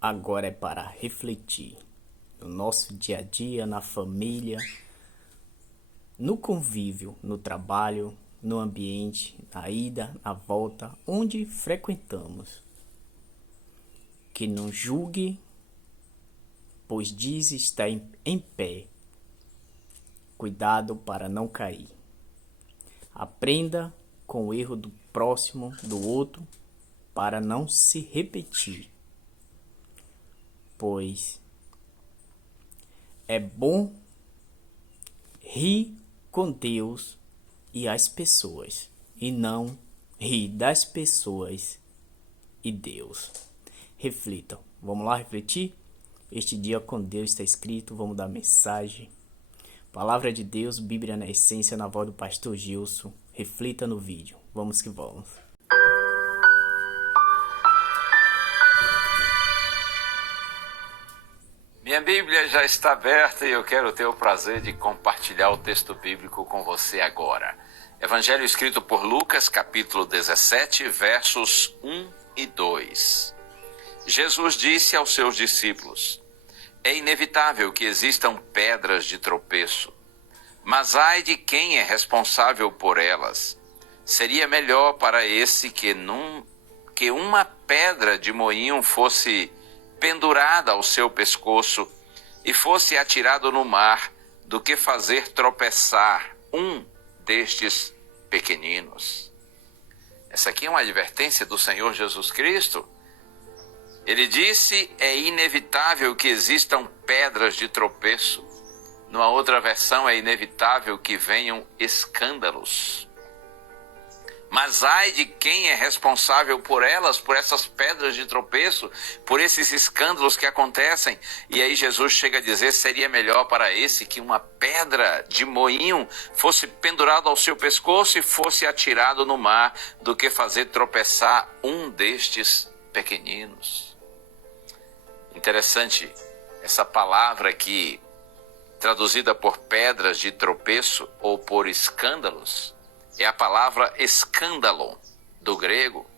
agora é para refletir no nosso dia a dia, na família, no convívio, no trabalho, no ambiente, na ida, na volta, onde frequentamos. Que não julgue, pois diz estar em pé. Cuidado para não cair. Aprenda com o erro do próximo, do outro, para não se repetir. Pois é bom rir com Deus e as pessoas, e não rir das pessoas e Deus. Reflitam. Vamos lá refletir? Este dia com Deus está escrito, vamos dar mensagem. Palavra de Deus, Bíblia na essência, na voz do pastor Gilson. Reflita no vídeo. Vamos que vamos. Minha Bíblia já está aberta e eu quero ter o prazer de compartilhar o texto bíblico com você agora. Evangelho escrito por Lucas, capítulo 17, versos 1 e 2. Jesus disse aos seus discípulos: é inevitável que existam pedras de tropeço, mas ai de quem é responsável por elas. Seria melhor para esse que uma pedra de moinho fosse pendurada ao seu pescoço e fosse atirado no mar, do que fazer tropeçar um destes pequeninos. Essa aqui é uma advertência do Senhor Jesus Cristo. Ele disse: é inevitável que existam pedras de tropeço. Numa outra versão, é inevitável que venham escândalos. Mas ai de quem é responsável por elas, por essas pedras de tropeço, por esses escândalos que acontecem. E aí Jesus chega a dizer: seria melhor para esse que uma pedra de moinho fosse pendurada ao seu pescoço e fosse atirado no mar, do que fazer tropeçar um destes pequeninos. Interessante essa palavra aqui, traduzida por pedras de tropeço ou por escândalos, é a palavra escândalo, do grego.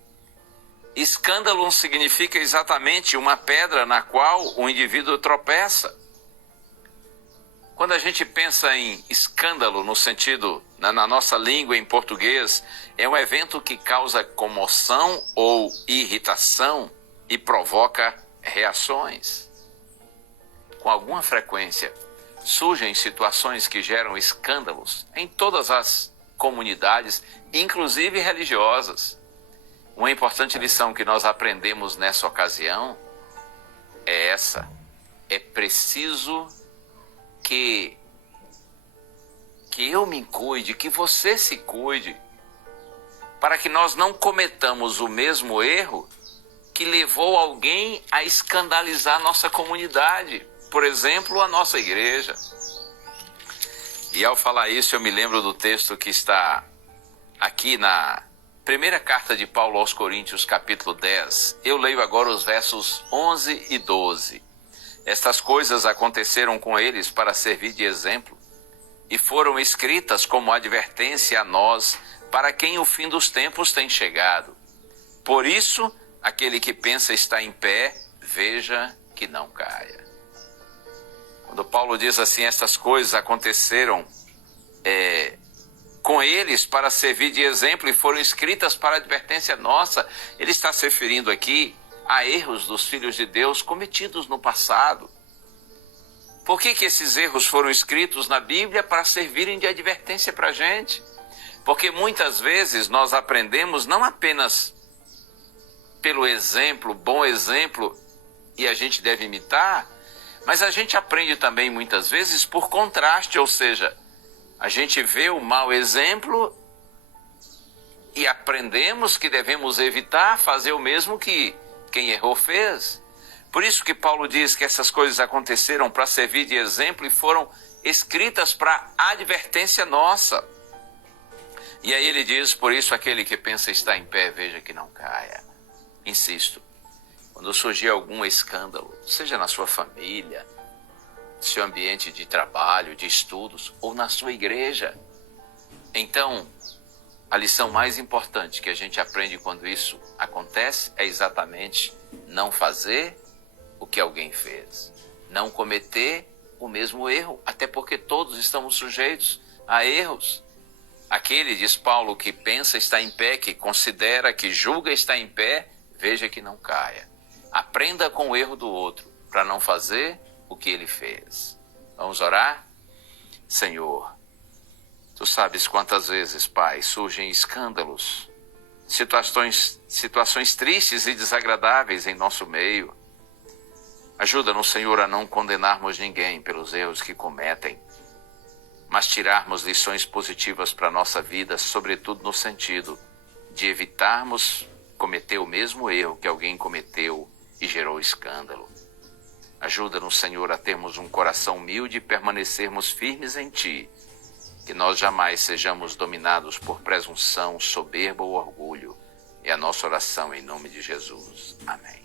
Escândalo significa exatamente uma pedra na qual o indivíduo tropeça. Quando a gente pensa em escândalo no sentido, na nossa língua em português, é um evento que causa comoção ou irritação e provoca reações. Com alguma frequência, surgem situações que geram escândalos em todas as comunidades, inclusive religiosas. Uma importante lição que nós aprendemos nessa ocasião é essa: é preciso que eu me cuide, que você se cuide, para que nós não cometamos o mesmo erro que levou alguém a escandalizar nossa comunidade, por exemplo, a nossa igreja. E ao falar isso, eu me lembro do texto que está aqui na primeira carta de Paulo aos Coríntios, capítulo 10. Eu leio agora os versos 11 e 12. Estas coisas aconteceram com eles para servir de exemplo e foram escritas como advertência a nós, para quem o fim dos tempos tem chegado. Por isso, aquele que pensa estar em pé, veja que não caia. Quando Paulo diz assim: estas coisas aconteceram com eles para servir de exemplo e foram escritas para advertência nossa, ele está se referindo aqui a erros dos filhos de Deus cometidos no passado. Por que esses erros foram escritos na Bíblia? Para servirem de advertência para a gente. Porque muitas vezes nós aprendemos não apenas pelo exemplo, bom exemplo, e a gente deve imitar, mas a gente aprende também muitas vezes por contraste, ou seja, a gente vê o mau exemplo e aprendemos que devemos evitar fazer o mesmo que quem errou fez. Por isso que Paulo diz que essas coisas aconteceram para servir de exemplo e foram escritas para advertência nossa. E aí ele diz: por isso aquele que pensa estar em pé, veja que não caia. Insisto, quando surgir algum escândalo, seja na sua família, seu ambiente de trabalho, de estudos, ou na sua igreja, então a lição mais importante que a gente aprende quando isso acontece é exatamente não fazer o que alguém fez. Não cometer o mesmo erro, até porque todos estamos sujeitos a erros. Aquele, diz Paulo, que pensa está em pé, que considera, que julga está em pé, veja que não caia. Aprenda com o erro do outro, para não fazer o que ele fez. Vamos orar? Senhor, Tu sabes quantas vezes, Pai, surgem escândalos, situações tristes e desagradáveis em nosso meio. Ajuda-nos, Senhor, a não condenarmos ninguém pelos erros que cometem, mas tirarmos lições positivas para a nossa vida, sobretudo no sentido de evitarmos cometer o mesmo erro que alguém cometeu e gerou escândalo. Ajuda-nos, Senhor, a termos um coração humilde e permanecermos firmes em Ti, que nós jamais sejamos dominados por presunção, soberba ou orgulho. É a nossa oração em nome de Jesus. Amém.